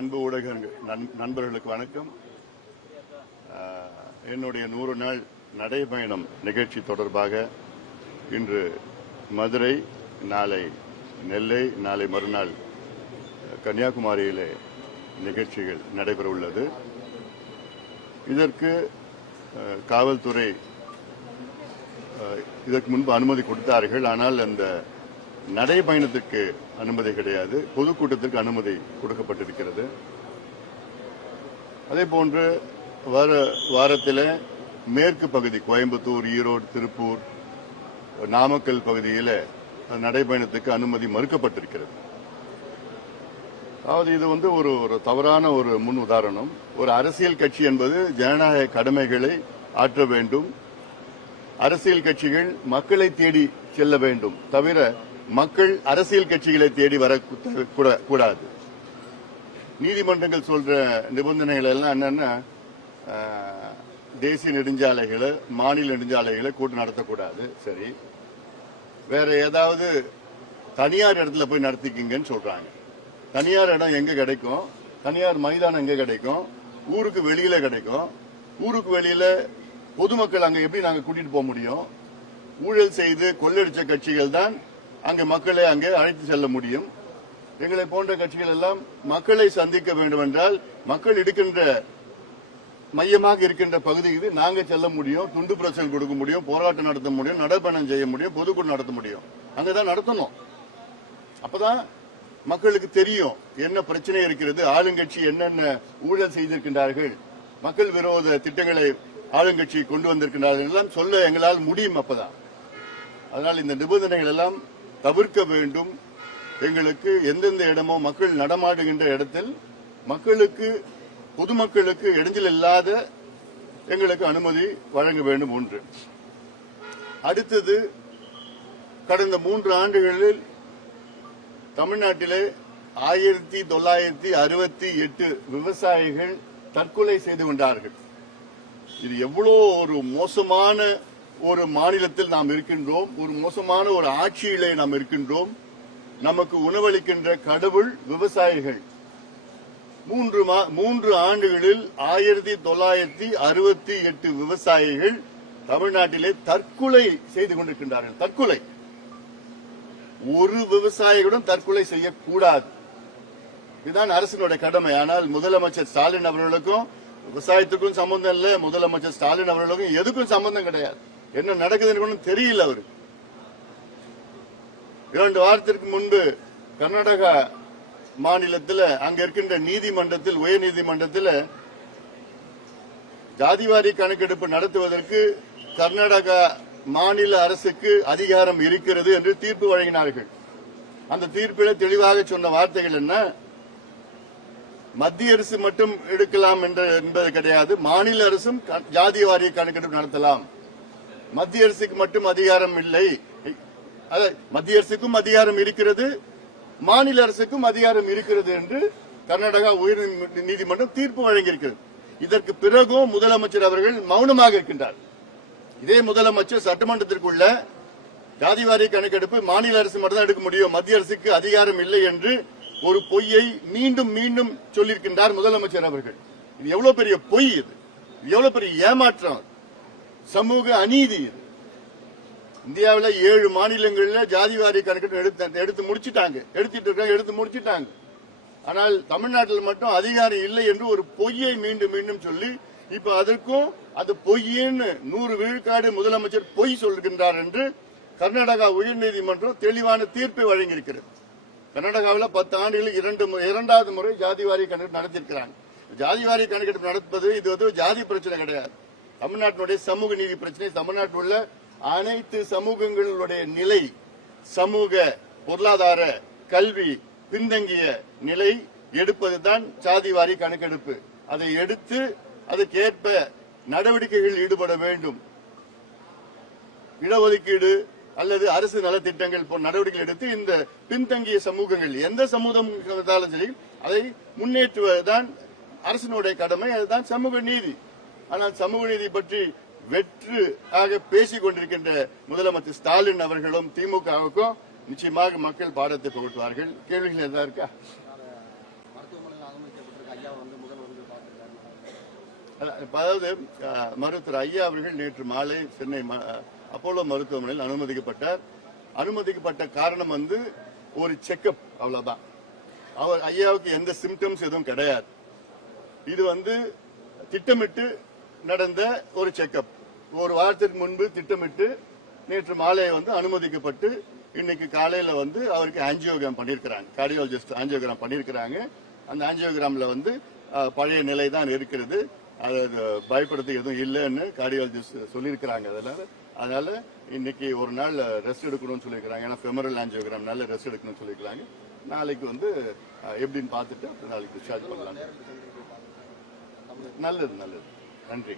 அன்பு ஊடக நண்பர்களுக்கு வணக்கம். என்னுடைய 100 நாள் நடைபயணம் நிகழ்ச்சி தொடர்பாக இன்று மதுரை, நாளை நெல்லை, நாளை மறுநாள் கன்னியாகுமரியிலே நிகழ்ச்சிகள் நடைபெற உள்ளது. இதற்கு காவல்துறை இதற்கு முன்பு அனுமதி கொடுத்தார்கள். ஆனால் அந்த நடைபயணத்திற்கு அனுமதி கிடையாது, பொதுக்கூட்டத்திற்கு அனுமதி கொடுக்கப்பட்டிருக்கிறது. அதே போன்று வாரத்தில் மேற்கு பகுதி கோயம்புத்தூர், ஈரோடு, திருப்பூர், நாமக்கல் பகுதியில் நடைபயணத்துக்கு அனுமதி மறுக்கப்பட்டிருக்கிறது. அதாவது இது ஒரு தவறான ஒரு முன் உதாரணம். ஒரு அரசியல் கட்சி என்பது ஜனநாயக கடமைகளை ஆற்ற வேண்டும். அரசியல் கட்சிகள் மக்களை தேடி செல்ல வேண்டும், தவிர மக்கள் அரசியல் கட்சிகளை தேடி வரக்கூடாது. நீதிமன்றங்கள் சொல்ற நிபந்தனைகள் எல்லாம் என்னன்னா, தேசிய நெடுஞ்சாலைகளை, மாநில நெடுஞ்சாலைகளை கூட்டம் நடத்தக்கூடாது. சரி, வேற ஏதாவது தனியார் இடத்துல போய் நடத்திக்கிங்கன்னு சொல்றாங்க. தனியார் இடம் எங்க கிடைக்கும்? தனியார் மைதானம் எங்க கிடைக்கும்? ஊருக்கு வெளியில கிடைக்கும். ஊருக்கு வெளியில பொதுமக்கள் அங்க எப்படி நாங்க கூட்டிட்டு போக முடியும்? ஊழல் செய்து கொள்ளடிச்ச கட்சிகள் தான் அங்க மக்களை அங்கே அழைத்து செல்ல முடியும். எங்களை போன்ற கட்சிகள் எல்லாம் மக்களை சந்திக்க வேண்டும் என்றால் மக்கள் இருக்கின்ற மையமாக இருக்கின்ற பகுதிக்கு நாங்க செல்ல முடியும், துண்டு பிரச்சனை கொடுக்க முடியும், போராட்டம் நடத்த முடியும், நடைபயணம் செய்ய முடியும், பொதுக்கூட்டம் நடத்த முடியும். அங்கதான் நடத்தணும். அப்பதான் மக்களுக்கு தெரியும் என்ன பிரச்சனை இருக்கிறது, ஆளுங்கட்சி என்னென்ன ஊழல் செய்திருக்கின்றார்கள், மக்கள் விரோத திட்டங்களை ஆளுங்கட்சி கொண்டு வந்திருக்கின்றார்கள் எல்லாம் சொல்ல எங்களால் முடியும். அப்பதான் அதனால் இந்த நிபந்தனைகள் எல்லாம் தவிர்க்க வேண்டும். எங்களுக்கு எந்தெந்த இடமோ மக்கள் நடமாடுகின்ற இடத்தில் மக்களுக்கு, பொதுமக்களுக்கு இடைஞ்சல் இல்லாத எங்களுக்கு அனுமதி வழங்க வேண்டும். ஒன்று. அடுத்தது, கடந்த 3 ஆண்டுகளில் தமிழ்நாட்டிலே 1968 விவசாயிகள் தற்கொலை செய்து கொண்டார்கள். இது எவ்வளோ ஒரு மோசமான ஒரு மாநிலத்தில் நாம் இருக்கின்றோம், ஒரு மோசமான ஒரு ஆட்சியிலே நாம் இருக்கின்றோம். நமக்கு உணவளிக்கின்ற கடவுள் விவசாயிகள். 3 ஆண்டுகளில் 1968 விவசாயிகள் தமிழ்நாட்டிலே தற்கொலை செய்து கொண்டிருக்கின்றார்கள். தற்கொலை. ஒரு விவசாயிகளுடன் தற்கொலை செய்யக்கூடாது. இதுதான் அரசினுடைய கடமை. ஆனால் முதலமைச்சர் ஸ்டாலின் அவர்களுக்கும் விவசாயத்துக்கும் சம்பந்தம் இல்லை, முதலமைச்சர் ஸ்டாலின் அவர்களுக்கும் எதுக்கும் சம்பந்தம் கிடையாது. என்ன நடக்குதுன்னு தெரியல அவருக்கு. 2 வாரத்திற்கு முன்பு கர்நாடகா மாநிலத்தில் அங்க இருக்கின்ற நீதிமன்றத்தில், உயர் நீதிமன்றத்தில் ஜாதிவாரி கணக்கெடுப்பு நடத்துவதற்கு கர்நாடகா மாநில அரசுக்கு அதிகாரம் இருக்கிறது என்று தீர்ப்பு வழங்கினார்கள். அந்த தீர்ப்பில் தெளிவாக சொன்ன வார்த்தைகள் என்ன? மத்திய அரசு மட்டும் எடுக்கலாம் என்பது கிடையாது, மாநில அரசும் ஜாதிவாரி கணக்கெடுப்பு நடத்தலாம். மத்திய அரசுக்கு மட்டும் அதிகாரம் இல்லை, மத்திய அரசுக்கும் அதிகாரம் இருக்கிறது, மாநில அரசுக்கும் அதிகாரம் இருக்கிறது என்று கர்நாடகா உயர் நீதிமன்றம் தீர்ப்பு வழங்கியிருக்கிறது. இதற்கு பிறகும் முதலமைச்சர் அவர்கள் மௌனமாக இருக்கின்றார். இதே முதலமைச்சர் சட்டமன்றத்திற்குள்ள ஜாதிவாரி கணக்கெடுப்பு மாநில அரசு மட்டும்தான் எடுக்க முடியும், மத்திய அரசுக்கு அதிகாரம் இல்லை என்று ஒரு பொய்யை மீண்டும் மீண்டும் சொல்லியிருக்கின்றார் முதலமைச்சர் அவர்கள். இது எவ்வளவு பெரிய பொய், இது எவ்வளவு பெரிய ஏமாற்றம், சமூக அநீதி. இது இந்தியாவில் 7 மாநிலங்களில் ஜாதிவாரி கணக்கெடுப்பு எடுத்து முடிச்சிட்டாங்க. ஆனால் தமிழ்நாட்டில் மட்டும் அதிகாரம் இல்லை என்று ஒரு பொய்யை மீண்டும் மீண்டும் சொல்லி, இப்ப அதற்கும் அது பொய்ன்னு 100 விழுக்காடு முதலமைச்சர் பொய் சொல்கின்றார் என்று கர்நாடகா உயர்நீதிமன்றம் தெளிவான தீர்ப்பை வழங்கியிருக்கிறது. கர்நாடகாவில் 10 ஆண்டுகளில் 2வது முறை ஜாதிவாரி கணக்கெடுப்பு நடத்தியிருக்கிறாங்க. ஜாதிவாரி கணக்கெடுப்பு நடப்பது இது ஜாதி பிரச்சனை கிடையாது, தமிழ்நாட்டினுடைய சமூக நீதி பிரச்சனை. தமிழ்நாட்டில் உள்ள அனைத்து சமூகங்களுடைய நிலை, சமூக பொருளாதார கல்வி பின்தங்கிய நிலை எடுப்பதுதான் ஜாதிவாரி கணக்கெடுப்பு. அதை எடுத்து அதற்கேற்ப நடவடிக்கைகளில் ஈடுபட வேண்டும். இடஒதுக்கீடு அல்லது அரசு நலத்திட்டங்கள் போன்ற நடவடிக்கைகள் எடுத்து இந்த பின்தங்கிய சமூகங்கள் எந்த சமூகம் சரி அதை முன்னேற்றுவதுதான் அரசினுடைய கடமை, அதுதான் சமூக நீதி. ஆனால் சமூக நீதி பற்றி வெற்று ஆக பேசிக் கொண்டிருக்கின்ற முதலமைச்சர் ஸ்டாலின் அவர்களும் திமுகவுக்கும் நிச்சயமாக மக்கள் பாடத்தை புகட்டுவார்கள். கேள்விகள் எதா இருக்கா? அதாவது மருத்துவர் ஐயா அவர்கள் நேற்று மாலை சென்னை அப்போலோ மருத்துவமனையில் அனுமதிக்கப்பட்டார். அனுமதிக்கப்பட்ட காரணம் வந்து ஒரு செக்கப், அவ்வளவுதான். அவர் ஐயாவுக்கு எந்த சிம்டம்ஸ் எதுவும் கிடையாது. இது வந்து திட்டமிட்டு நடந்த ஒரு செக்கப். ஒரு வாரத்திற்கு முன்பு திட்டமிட்டு நேற்று மாலை வந்து அனுமதிக்கப்பட்டு இன்னைக்கு காலையில வந்து அவருக்கு ஆஞ்சியோகிராம் பண்ணியிருக்கிறாங்க. கார்டியாலஜிஸ்ட் ஆஞ்சியோகிராம் பண்ணியிருக்கிறாங்க. அந்த ஆஞ்சியோகிராம்ல வந்து பழைய நிலை தான் இருக்கிறது. அது பயப்படுறது எதுவும் இல்லைன்னு கார்டியாலஜிஸ்ட் சொல்லியிருக்கிறாங்க. அதனால இன்னைக்கு ஒரு நாள் ரெஸ்ட் எடுக்கணும்னு சொல்லியிருக்கிறாங்க. ஏன்னா ஃபெமரல் ஆஞ்சியோகிராம்னால ரெஸ்ட் எடுக்கணும்னு சொல்லியிருக்கிறாங்க. நாளைக்கு வந்து எப்படின்னு பார்த்துட்டு அப்புறம் நாளைக்கு டிஸ்சார்ஜ் பண்ணலாம். நல்லது. நன்றி.